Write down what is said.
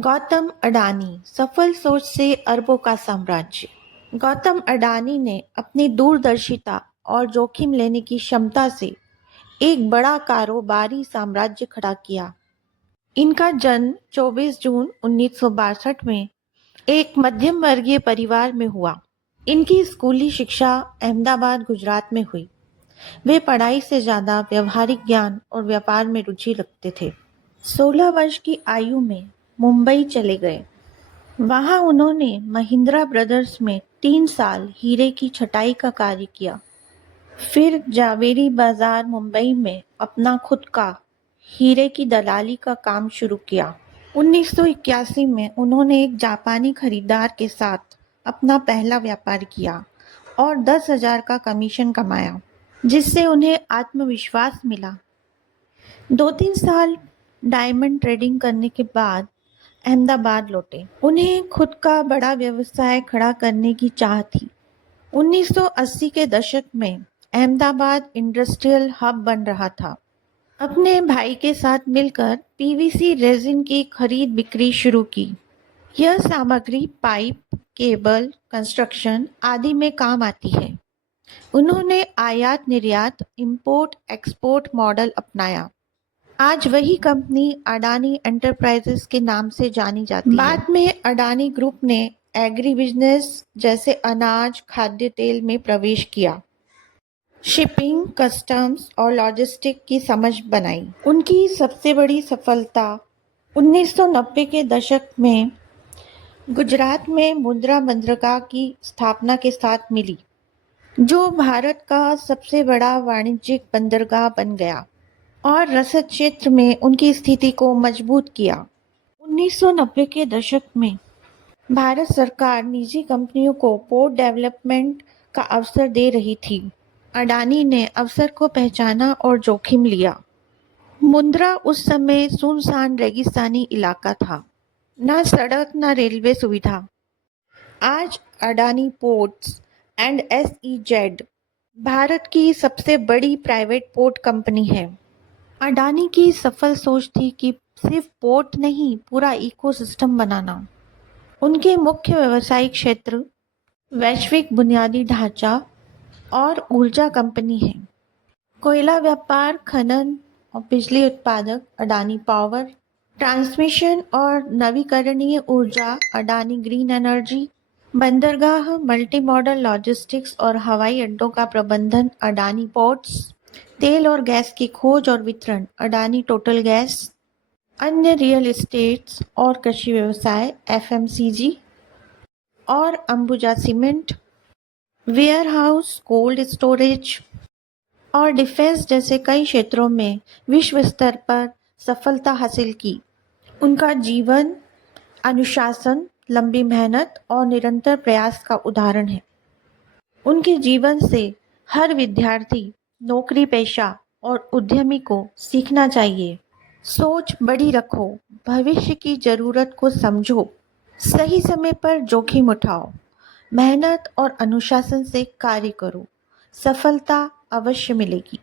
गौतम अडानी, सफल सोच से अरबों का साम्राज्य। गौतम अडानी ने अपनी दूरदर्शिता और जोखिम लेने की क्षमता से एक बड़ा कारोबारी साम्राज्य खड़ा किया। इनका जन्म 24 जून 1962 में एक मध्यम वर्गीय परिवार में हुआ। इनकी स्कूली शिक्षा अहमदाबाद, गुजरात में हुई। वे पढ़ाई से ज्यादा व्यवहारिक ज्ञान और व्यापार में रुचि रखते थे। 16 वर्ष की आयु में मुंबई चले गए। वहां उन्होंने महिंद्रा ब्रदर्स में 3 साल हीरे की छटाई का कार्य किया। फिर जावेरी बाजार, मुंबई में अपना खुद का हीरे की दलाली का काम शुरू किया। 1981 में उन्होंने एक जापानी खरीदार के साथ अपना पहला व्यापार किया और 10,000 का कमीशन कमाया, जिससे उन्हें आत्मविश्वास मिला। 2-3 साल डायमंड ट्रेडिंग करने के बाद अहमदाबाद लौटे। उन्हें खुद का बड़ा व्यवसाय खड़ा करने की चाह थी। 1980 के दशक में अहमदाबाद इंडस्ट्रियल हब बन रहा था। अपने भाई के साथ मिलकर पीवीसी रेजिन की खरीद बिक्री शुरू की। यह सामग्री पाइप, केबल, कंस्ट्रक्शन आदि में काम आती है। उन्होंने आयात निर्यात, इंपोर्ट एक्सपोर्ट मॉडल अपनाया। आज वही कंपनी अडानी एंटरप्राइजेस के नाम से जानी जाती है। बाद में अडानी ग्रुप ने एग्री बिजनेस जैसे अनाज, खाद्य तेल में प्रवेश किया। शिपिंग, कस्टम्स और लॉजिस्टिक की समझ बनाई। उनकी सबसे बड़ी सफलता 1990 के दशक में गुजरात में मुंद्रा बंदरगाह की स्थापना के साथ मिली, जो भारत का सबसे बड़ा वाणिज्यिक बंदरगाह बन गया और रसद क्षेत्र में उनकी स्थिति को मजबूत किया। 1990 के दशक में भारत सरकार निजी कंपनियों को पोर्ट डेवलपमेंट का अवसर दे रही थी। अडानी ने अवसर को पहचाना और जोखिम लिया। मुंद्रा उस समय सुनसान रेगिस्तानी इलाका था, न सड़क न रेलवे सुविधा। आज Adani ports and SEZ Bharat की सबसे बड़ी प्राइवेट पोर्ट कंपनी है। अडानी की सफल सोच थी कि सिर्फ पोर्ट नहीं, पूरा इकोसिस्टम बनाना। उनके मुख्य व्यवसायिक क्षेत्र वैश्विक बुनियादी ढांचा और ऊर्जा कंपनी है। कोयला व्यापार, खनन और बिजली उत्पादक अडानी पावर, ट्रांसमिशन और नवीकरणीय ऊर्जा अडानी ग्रीन एनर्जी, बंदरगाह, मल्टी मॉडल लॉजिस्टिक्स और हवाई अड्डों का प्रबंधन अडानी पोर्ट्स, तेल और गैस की खोज और वितरण अडानी टोटल गैस, अन्य रियल एस्टेट्स और कृषि व्यवसाय FMCG और Ambuja cement, warehouse, cold storage और डिफेंस जैसे कई क्षेत्रों में विश्व स्तर पर सफलता हासिल की। उनका जीवन अनुशासन, लंबी मेहनत और निरंतर प्रयास का उदाहरण है। उनके जीवन से हर विद्यार्थी, नौकरी पेशा और उद्यमी को सीखना चाहिए। सोच बड़ी रखो, भविष्य की जरूरत को समझो, सही समय पर जोखिम उठाओ, मेहनत और अनुशासन से कार्य करो, सफलता अवश्य मिलेगी।